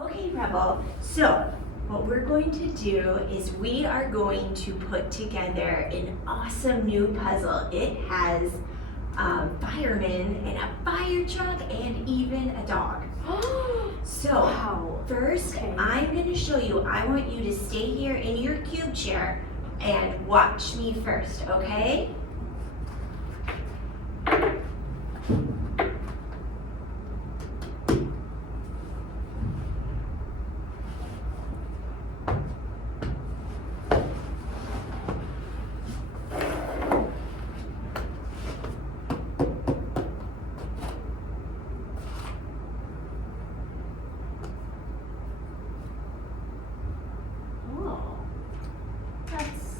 Okay, Rebel. So, what we're going to do is we are going to put together an awesome new puzzle. It has a fireman and a fire truck and even a dog. So, Wow. first, Okay. I'm going to show you. I want you to stay here in your cube chair and watch me first, okay? Oh, that's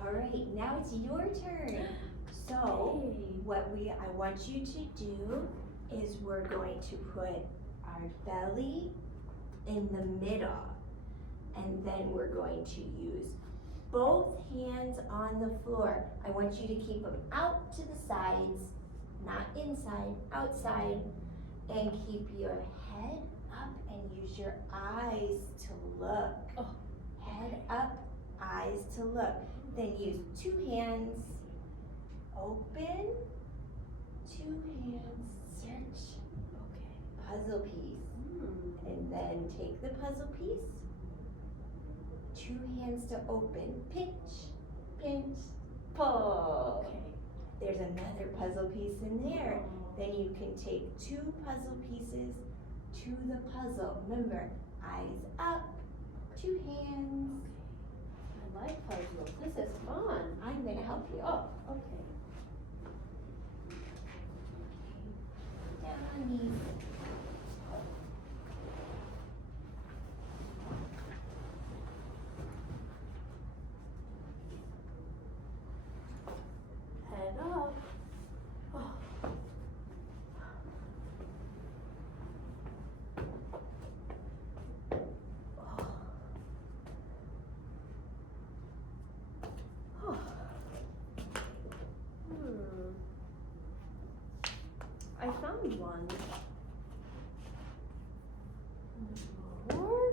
All right, now it's your turn. So, what I want you to do is we're going to put our belly in the middle, and then we're going to use both hands on the floor. I want you to keep them out to the sides, not inside, outside, and keep your head up and use your eyes to look. Oh. Head up, eyes to look. Then use two hands, open, two hands, search, puzzle piece. And then take the puzzle piece, two hands to open, pinch, pinch, pull. Okay. There's another puzzle piece in there. Then you can take two puzzle pieces to the puzzle. Remember, eyes up, two hands. I like puzzles. This is fun. I'm gonna help you. Oh, okay. Down on knees. Head up. Oh. Oh. I found one. More?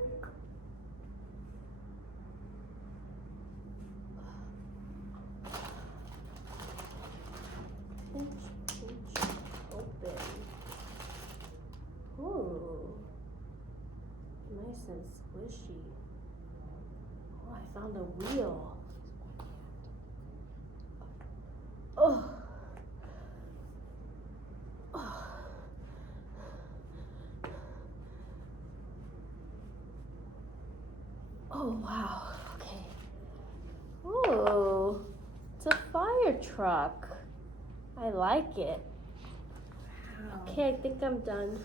Pinch, pinch, open. Ooh. Nice and squishy. Oh, I found a wheel. Oh. Oh. Oh, wow. Okay. Oh, it's a fire truck. I like it. Wow. Okay, I think I'm done.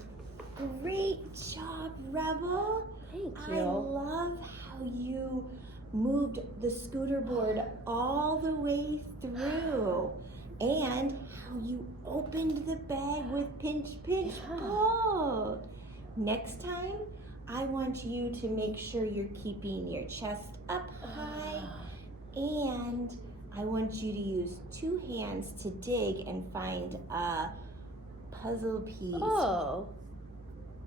Great job, Rebel. Thank I you. love how you moved the scooter board all the way through, and how you opened the bag with pinch, pinch, Yeah. pull. Next time, I want you to make sure you're keeping your chest up high, and I want you to use two hands to dig and find a puzzle piece. Oh.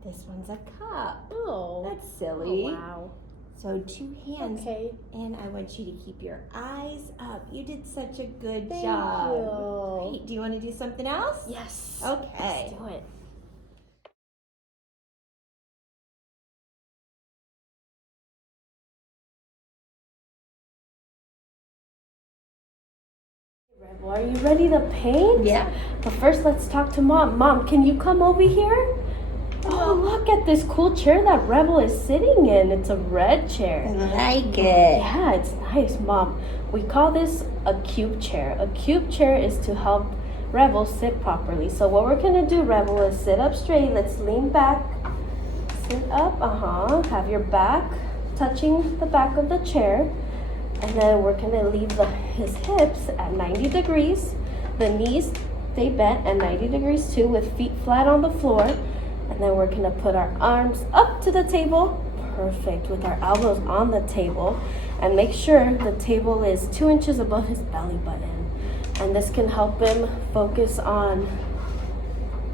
This one's a cup. Oh. That's silly. Oh, wow. So two hands, Okay. and I want you to keep your eyes up. You did such a good Thank job. you. Great. Do you want to do something else? Yes. Okay. Let's do it. Rebel, are you ready to paint? Yeah. But first, let's talk to Mom. Mom, can you come over here? Oh, look at this cool chair that Rebel is sitting in. It's a red chair. I like it. Yeah, it's nice, Mom. We call this a cube chair. A cube chair is to help Rebel sit properly. So what we're gonna do, Rebel, is sit up straight. Let's lean back. Sit up, have your back touching the back of the chair. And then we're gonna leave his hips at 90 degrees. The knees stay bent at 90 degrees too, with feet flat on the floor. And then we're gonna put our arms up to the table. Perfect, with our elbows on the table. And make sure the table is 2 inches above his belly button. And this can help him focus on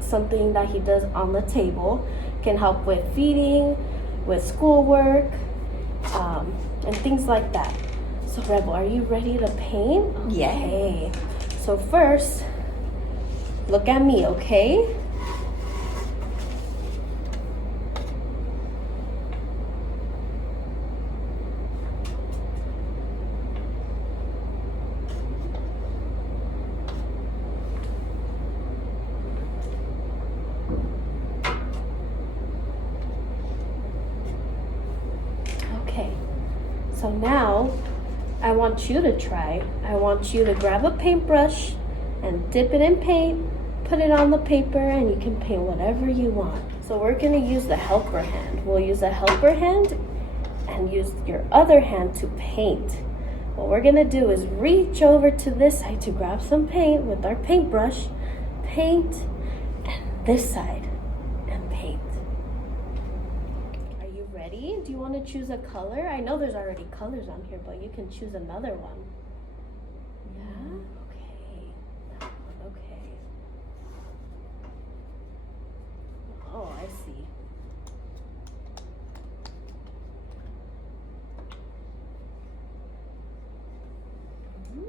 something that he does on the table. Can help with feeding, with schoolwork, and things like that. So Rebel, are you ready to paint? Yeah. Okay. So first, look at me, okay? Okay, so now I want you to try. I want you to grab a paintbrush and dip it in paint, put it on the paper, and you can paint whatever you want. So we're gonna use the helper hand. We'll use a helper hand and use your other hand to paint. What we're gonna do is reach over to this side to grab some paint with our paintbrush, paint, and this side, and paint. Are you ready? Do you want to choose a color? I know there's already colors on here, but you can choose another one. Yeah? Okay. That one, okay. Oh, I see. Mhm.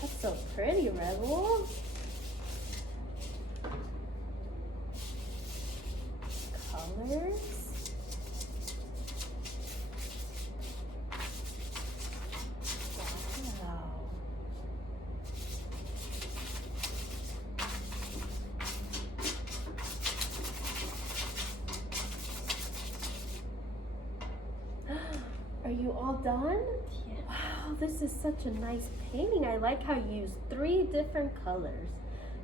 That's so pretty, Rebel. Colors. Wow. Are you all done? Yeah. Wow, this is such a nice painting. I like how you use 3 different colors.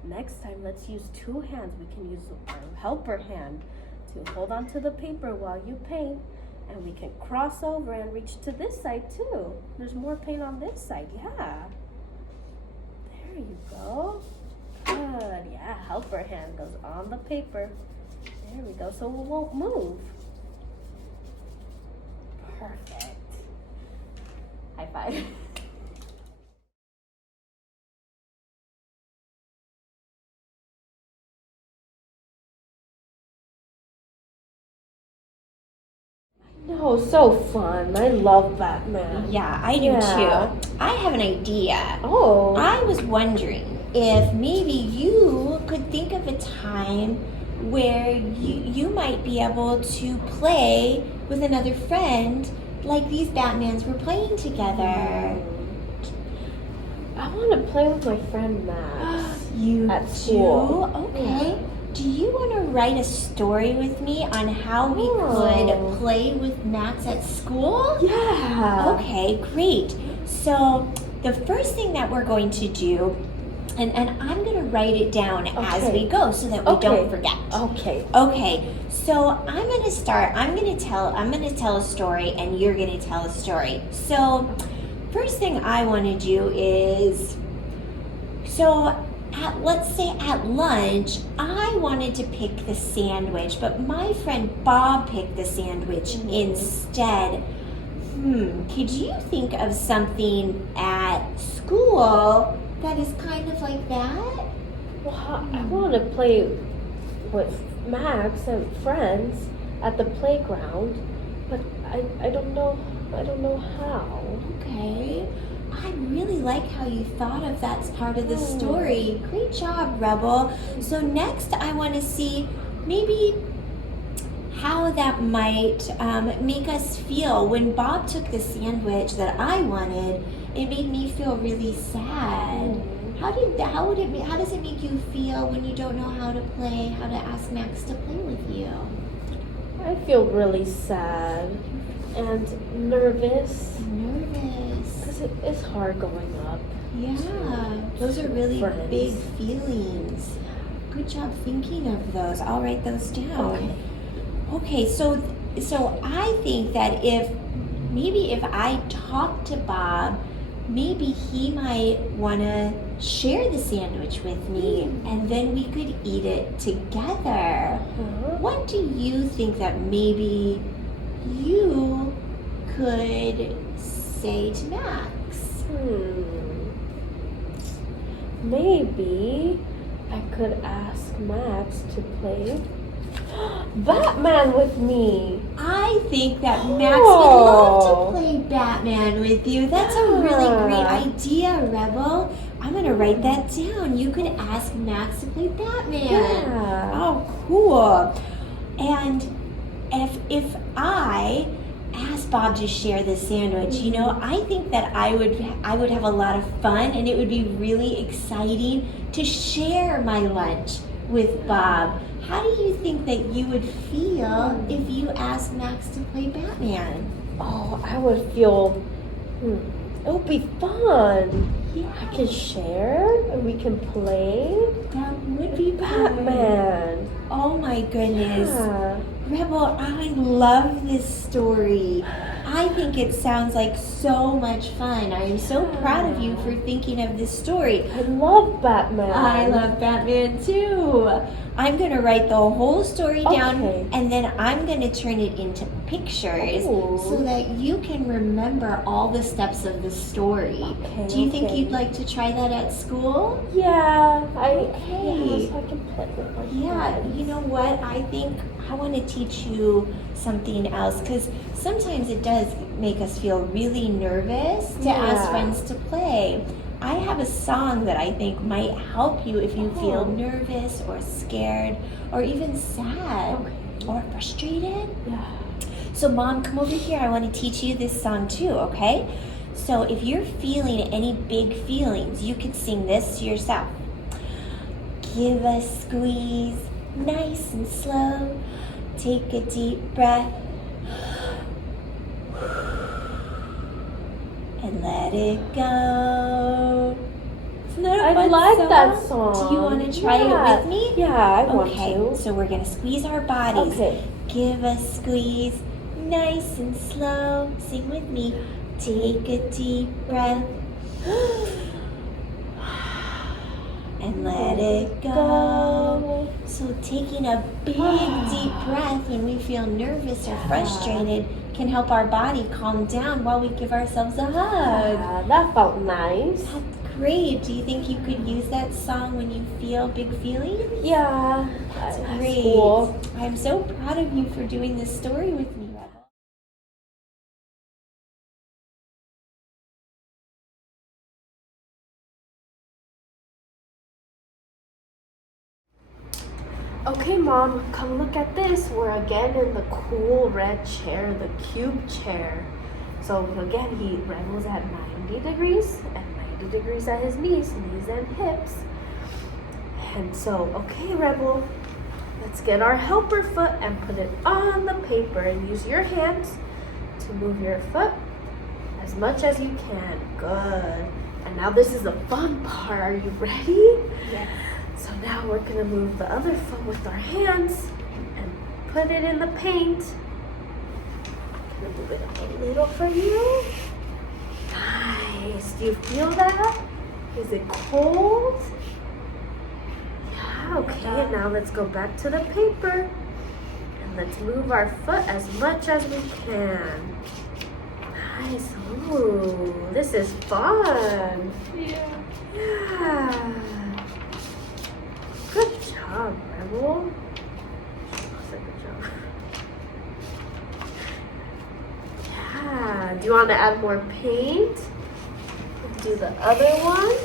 Next time, let's use 2 hands. We can use our helper hand to hold onto the paper while you paint. And we can cross over and reach to this side too. There's more paint on this side, yeah. There you go. Good, yeah, helper hand goes on the paper. There we go, so it won't move. Perfect. High five. No, so fun. I love Batman. Yeah, I do Yeah. too. I have an idea. Oh. I was wondering if maybe you could think of a time where you might be able to play with another friend like these Batmans were playing together. I want to play with my friend Max. You At school. do? Okay. Do you want to write a story with me on how we could play with Max at school? Yeah. Okay, great. So the first thing that we're going to do, and I'm going to write it down as Okay. we go so that we don't forget. Okay. Okay, so I'm going to start. I'm going to tell a story, and you're going to tell a story. So first thing I want to do is, let's say at lunch, I wanted to pick the sandwich, but my friend Bob picked the sandwich instead. Could you think of something at school that is kind of like that? Well, I want to play with Max and friends at the playground, but I don't know how. Okay. I really like how you thought of that as part of the story. Great job, Rebel. So next I want to see maybe how that might make us feel. When Bob took the sandwich that I wanted, it made me feel really sad. How does it make you feel when you don't know how to play, how to ask Max to play with you? I feel really sad and nervous. Nervous. Because it is hard going up. Yeah, those are really friends. big feelings. Good job thinking of those. I'll write those down. Okay, so I think that if I talk to Bob, maybe he might want to share the sandwich with me, and then we could eat it together. What do you think that maybe you could say to Max? Maybe I could ask Max to play Batman with me. I think that Max would love to play Batman with you. That's a really great idea, Rebel. I'm going to write that down. You could ask Max to play Batman. Yeah. Oh, cool. And if I ask Bob to share the sandwich, you know, I think that I would have a lot of fun, and it would be really exciting to share my lunch with Bob. How do you think that you would feel if you asked Max to play Batman? Oh, I would feel, it would be fun. Yeah. I can share and we can play. That would be Batman. Oh my goodness. Yeah. Rebel, I love this story. I think it sounds like so much fun. I am so proud of you for thinking of this story. I love Batman. I love Batman too. I'm going to write the whole story down, and then I'm going to turn it into pictures so that you can remember all the steps of the story. Do you think you'd like to try that at school? Yeah, Okay. So I can play with my friends. You know what? I think I want to teach you something else, because sometimes it does make us feel really nervous to ask friends to play. I have a song that I think might help you if you feel nervous or scared or even sad or frustrated. Yeah. So Mom, come over here. I want to teach you this song too, okay? So if you're feeling any big feelings, you could sing this to yourself. Give a squeeze, nice and slow. Take a deep breath. And let it go. Isn't that a fun like song? that song. Do you want to try it with me? Yeah, I want to. Okay, so we're going to squeeze our bodies. Okay. Give a squeeze, nice and slow. Sing with me. Take a deep breath. And let it go. So taking a big deep breath when we feel nervous or frustrated can help our body calm down while we give ourselves a hug. Yeah, that felt nice. That's great. Do you think you could use that song when you feel big feelings? Yeah, That's that's great. cool. I'm so proud of you for doing this story with me, Rebel. Okay, Mom, come look at this. We're again in the cool red chair, the cube chair. So again, Rebel's at 90 degrees and 90 degrees at his knees and hips. And so, okay, Rebel, let's get our helper foot and put it on the paper and use your hands to move your foot as much as you can. Good. And now this is the fun part. Are you ready? Yes. So now we're gonna move the other foot with our hands and put it in the paint. I'm gonna move it up a little for you. Nice. Do you feel that? Is it cold? Yeah, okay. Now let's go back to the paper and let's move our foot as much as we can. Nice. Ooh, this is fun. Yeah. Good job, Rebel. Good job. Yeah. Do you want to add more paint? Do the other one.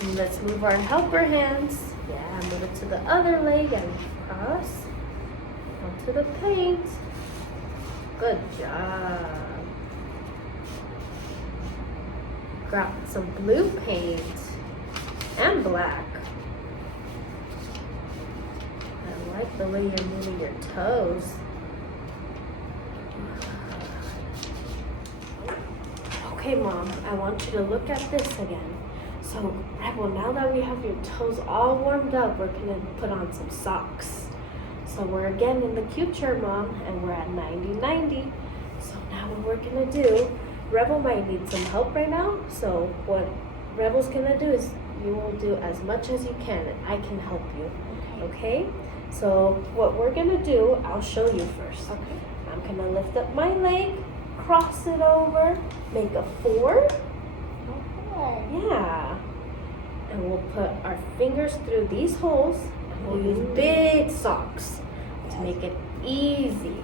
And let's move our helper hands. Yeah, move it to the other leg and cross onto the paint. Good job. got some blue paint and black. I like the way you're moving your toes. Okay, Mom, I want you to look at this again. So, Rebel, now that we have your toes all warmed up, we're gonna put on some socks. So we're again in the cube chair, Mom, and we're at 90-90. So now what we're gonna do, Rebel might need some help right now. So what Rebel's gonna do is you will do as much as you can, and I can help you. Okay? So what we're gonna do, I'll show you first. Okay. I'm gonna lift up my leg, cross it over, make a 4. Yeah. And we'll put our fingers through these holes, and we'll use big socks to make it easy.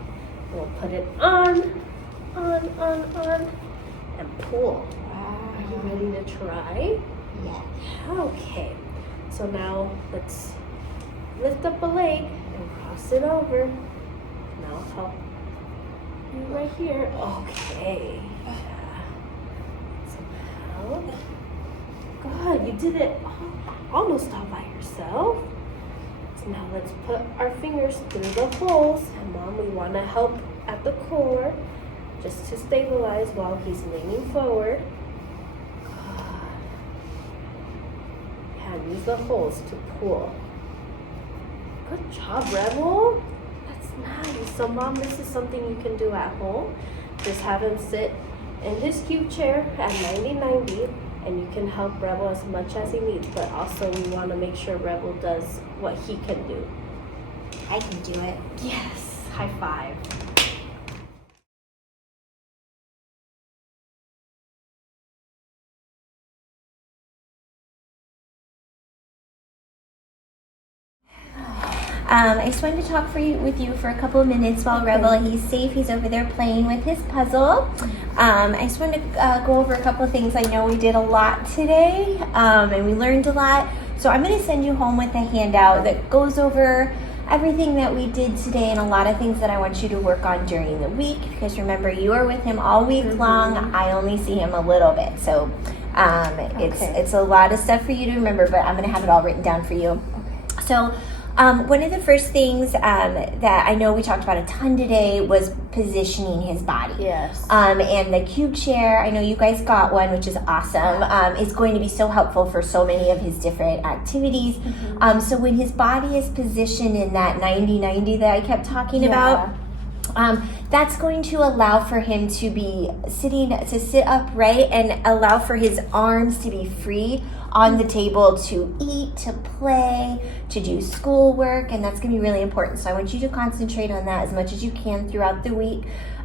We'll put it on, and pull. Wow. Are you ready to try? Yeah. Okay. So now let's lift up a leg and cross it over. Now I'll help you right here. Okay. So now, good. You did it almost all by yourself. So now let's put our fingers through the holes. And Mom, we want to help at the core just to stabilize while he's leaning forward. Use the holes to pull. Good job, Rebel. That's nice. So, Mom, this is something you can do at home. Just have him sit in this cube chair at 90-90, and you can help Rebel as much as he needs. But also, we want to make sure Rebel does what he can do. I can do it. Yes. High five. I just wanted to talk with you for a couple of minutes while Rebel, he's safe, he's over there playing with his puzzle. I just wanted to go over a couple of things. I know we did a lot today, and we learned a lot. So I'm going to send you home with a handout that goes over everything that we did today and a lot of things that I want you to work on during the week. Because remember, you are with him all week long. I only see him a little bit. So it's a lot of stuff for you to remember, but I'm going to have it all written down for you. So one of the first things that I know we talked about a ton today was positioning his body. Yes. And the cube chair, I know you guys got one, which is awesome. Is going to be so helpful for so many of his different activities. So when his body is positioned in that 90-90 that I kept talking about, that's going to allow for him to be sit upright and allow for his arms to be free on the table to eat, to play, to do schoolwork, and that's going to be really important. So I want you to concentrate on that as much as you can throughout the week.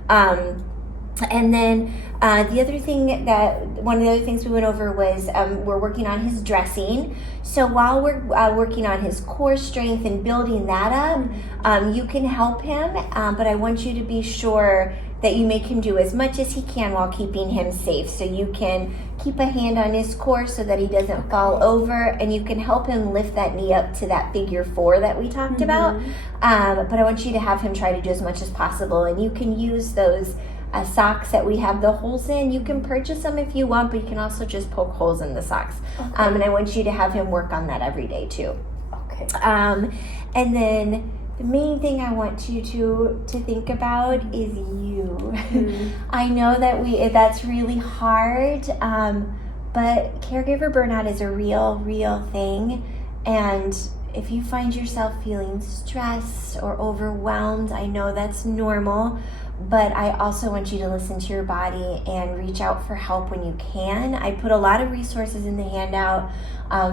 And then one of the other things we went over was we're working on his dressing. So while we're working on his core strength and building that up, you can help him, but I want you to be sure that you make him do as much as he can while keeping him safe. So you can keep a hand on his core so that he doesn't fall over, and you can help him lift that knee up to that figure 4 that we talked about. But I want you to have him try to do as much as possible, and you can use those socks that we have the holes in. You can purchase them if you want, but you can also just poke holes in the socks. And I want you to have him work on that every day too. Okay. And then the main thing I want you to think about is you. I know that that's really hard, but caregiver burnout is a real thing. And if you find yourself feeling stressed or overwhelmed, I know that's normal. But I also want you to listen to your body and reach out for help when you can. I put a lot of resources in the handout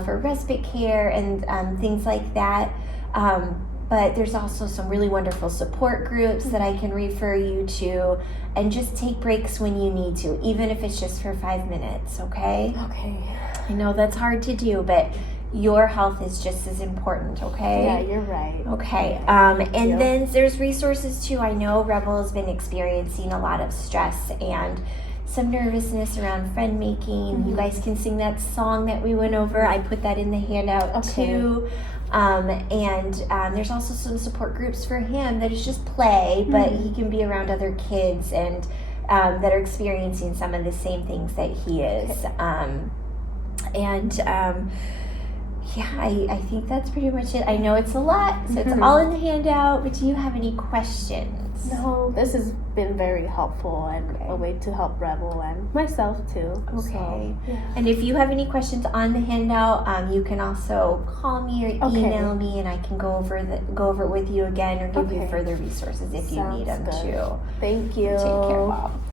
for respite care and things like that. But there's also some really wonderful support groups that I can refer you to, and just take breaks when you need to, even if it's just for 5 minutes, okay? Okay. I know that's hard to do, but your health is just as important, okay? Yeah, you're right. Okay, and then there's resources too. I know Rebel has been experiencing a lot of stress and some nervousness around friend making. You guys can sing that song that we went over. I put that in the handout too. And there's also some support groups for him that is just play, but he can be around other kids and that are experiencing some of the same things that he is. Yeah, I think that's pretty much it. I know it's a lot, so it's all in the handout, but do you have any questions? No, this has been very helpful and a way to help Rebel and myself too. Okay. So, yeah. And if you have any questions on the handout, you can also call me or email me, and I can go over it with you again, or give you further resources if you need them too. Thank you. Take care, Bob.